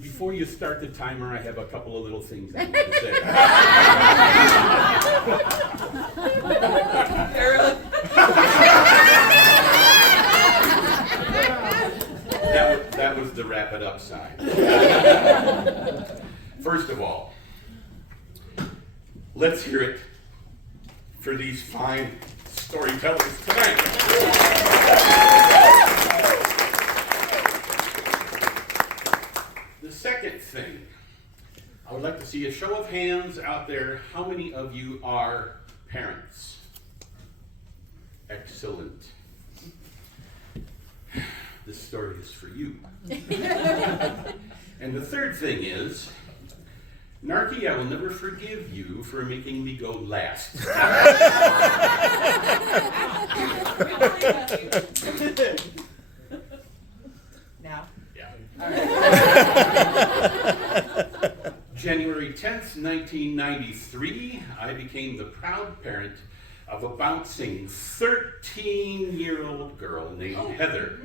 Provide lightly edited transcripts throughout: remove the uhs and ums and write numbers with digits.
Before you start the timer, I have a couple of little things I want to say. That was the wrap it up side. First of all, let's hear it for these fine storytellers tonight. The second thing, I would like to see a show of hands out there. How many of you are parents? Excellent. This story is for you. And the third thing is, Narky, I will never forgive you for making me go last. Now? Yeah. All right. January 10th, 1993, I became the proud parent of a bouncing 13-year-old girl named Heather.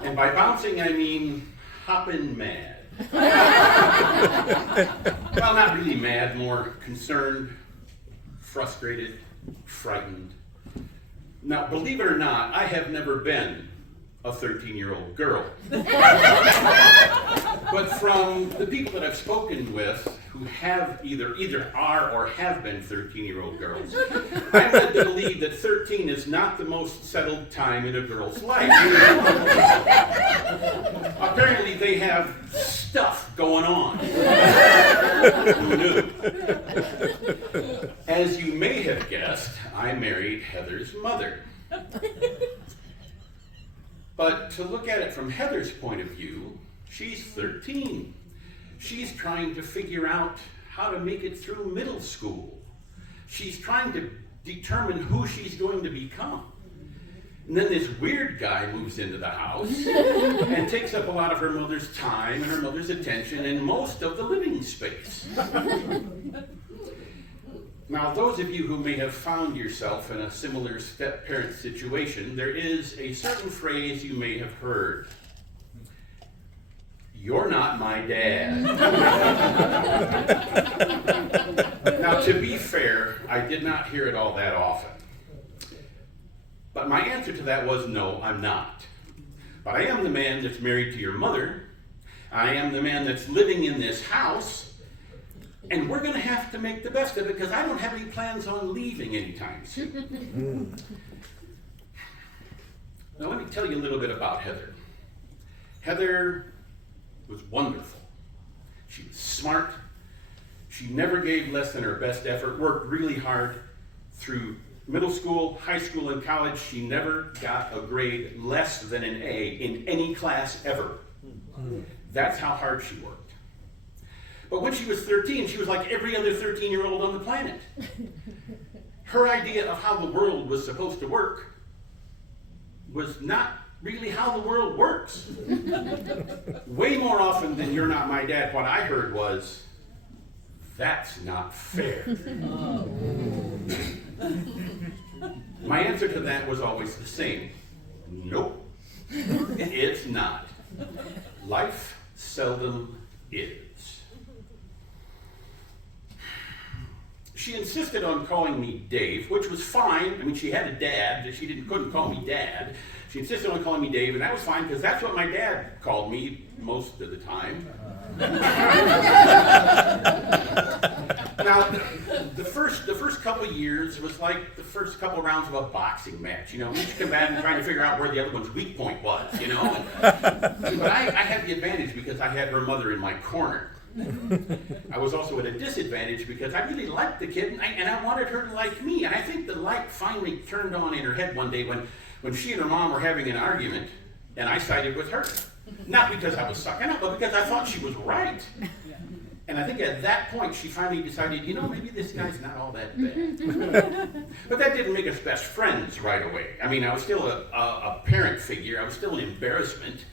And by bouncing, I mean hoppin' mad. Well, not really mad, more concerned, frustrated, frightened. Now, believe it or not, I have never been a 13-year-old girl. But from the people that I've spoken with who have either are or have been 13-year-old girls, I'm led to believe that 13 is not the most settled time in a girl's life. Apparently they have stuff going on. Who knew? As you may have guessed, I married Heather's mother. But to look at it from Heather's point of view, she's 13. She's trying to figure out how to make it through middle school. She's trying to determine who she's going to become. And then this weird guy moves into the house and takes up a lot of her mother's time and her mother's attention and most of the living space. Now, those of you who may have found yourself in a similar step-parent situation, there is a certain phrase you may have heard. You're not my dad. Now, to be fair, I did not hear it all that often. But my answer to that was no, I'm not. But I am the man that's married to your mother. I am the man that's living in this house. And we're going to have to make the best of it because I don't have any plans on leaving anytime soon. Now let me tell you a little bit about Heather. Heather was wonderful. She was smart. She never gave less than her best effort, worked really hard through middle school, high school, and college. She never got a grade less than an A in any class ever. That's how hard she worked. But when she was 13, she was like every other 13-year-old on the planet. Her idea of how the world was supposed to work was not really how the world works. Way more often than "you're not my dad," what I heard was, "That's not fair." My answer to that was always the same. Nope, it's not. Life seldom is. She insisted on calling me Dave, which was fine. I mean, she had a dad. She couldn't call me Dad. She insisted on calling me Dave, and that was fine because that's what my dad called me most of the time. Now, the first couple of years was like the first couple of rounds of a boxing match. You know, each combatant trying to figure out where the other one's weak point was. You know, but I had the advantage because I had her mother in my corner. I was also at a disadvantage because I really liked the kid and I wanted her to like me. And I think the light finally turned on in her head one day when she and her mom were having an argument and I sided with her. Not because I was sucking up, but because I thought she was right. And I think at that point she finally decided, you know, maybe this guy's not all that bad. But that didn't make us best friends right away. I mean, I was still a parent figure. I was still an embarrassment.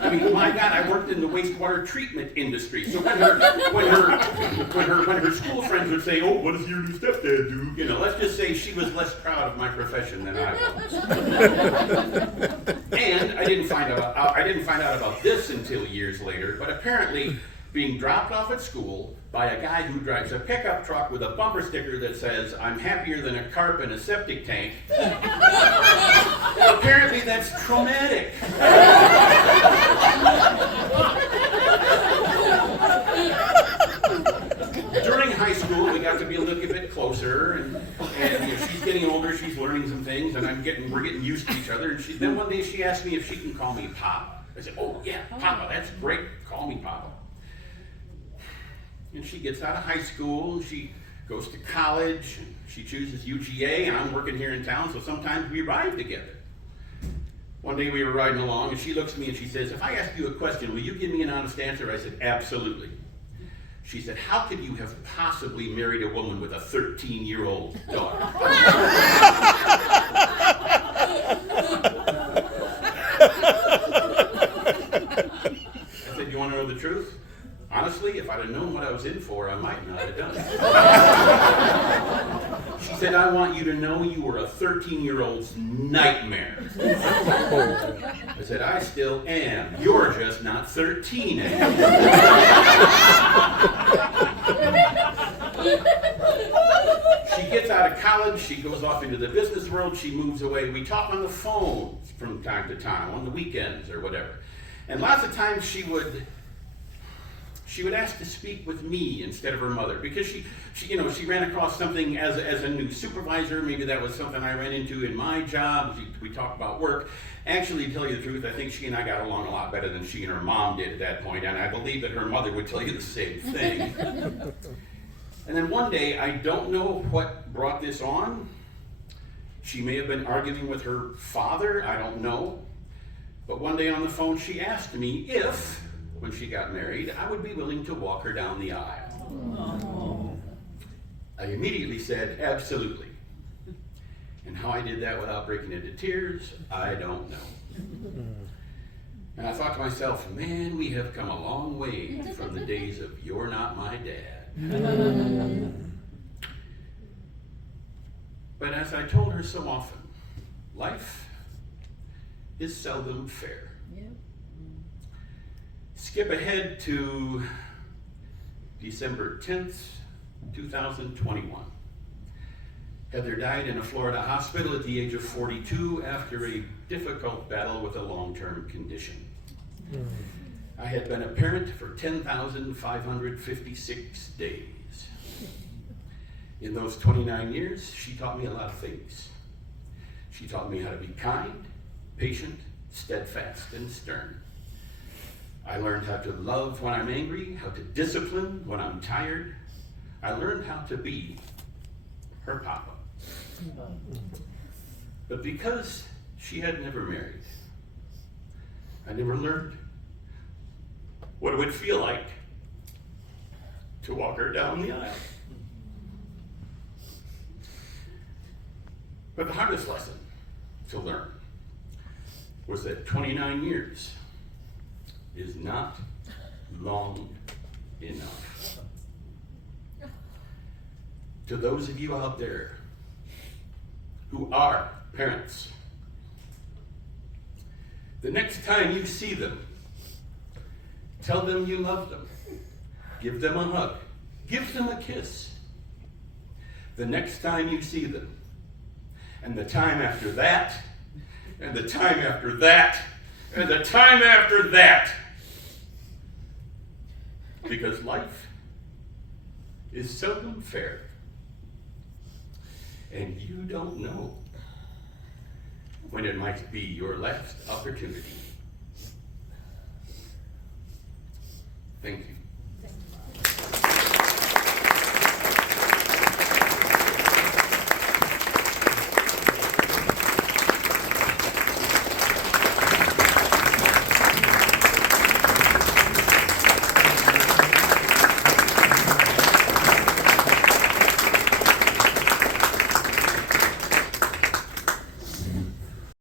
I mean, my God, I worked in the wastewater treatment industry. So when her school friends would say, "Oh, what does your new stepdad do?" You know, let's just say she was less proud of my profession than I was. And I didn't find out about this until years later, but apparently being dropped off at school by a guy who drives a pickup truck with a bumper sticker that says, "I'm happier than a carp in a septic tank." Apparently that's traumatic. During high school, we got to be a little bit closer, and you know, she's getting older, she's learning some things, and we're getting used to each other. And then one day she asked me if she can call me Papa. I said, "Oh yeah, Papa, that's great, call me Papa." And she gets out of high school, she goes to college, and she chooses UGA, and I'm working here in town, so sometimes we ride together. One day we were riding along, and she looks at me and she says, "If I ask you a question, will you give me an honest answer?" I said, "Absolutely." She said, "How could you have possibly married a woman with a 13-year-old daughter?" I said, "You want to know the truth? Honestly, if I'd have known what I was in for, I might not have done it." She said, "I want you to know you were a 13-year-old's nightmare." I said, "I still am. You're just not 13 anymore." She gets out of college, she goes off into the business world, she moves away. We talk on the phone from time to time, on the weekends or whatever. And lots of times she would ask to speak with me instead of her mother, because she ran across something as a new supervisor. Maybe that was something I ran into in my job. We talked about work. Actually, to tell you the truth, I think she and I got along a lot better than she and her mom did at that point, and I believe that her mother would tell you the same thing. And then one day, I don't know what brought this on. She may have been arguing with her father, I don't know. But one day on the phone, she asked me if, when she got married, I would be willing to walk her down the aisle. Oh. I immediately said, "Absolutely." And how I did that without breaking into tears, I don't know. And I thought to myself, man, we have come a long way from the days of "You're Not My Dad." But as I told her so often, life is seldom fair. Yep. Skip ahead to December 10th, 2021. Heather died in a Florida hospital at the age of 42 after a difficult battle with a long-term condition. I had been a parent for 10,556 days. In those 29 years, she taught me a lot of things. She taught me how to be kind, patient, steadfast, and stern. I learned how to love when I'm angry, how to discipline when I'm tired. I learned how to be her papa. But because she had never married, I never learned what it would feel like to walk her down the aisle. But the hardest lesson to learn was that 29 years is not long enough. To those of you out there who are parents, the next time you see them, tell them you love them. Give them a hug. Give them a kiss. The next time you see them, and the time after that, and the time after that, and the time after that. Because life is seldom fair. And you don't know when it might be your last opportunity.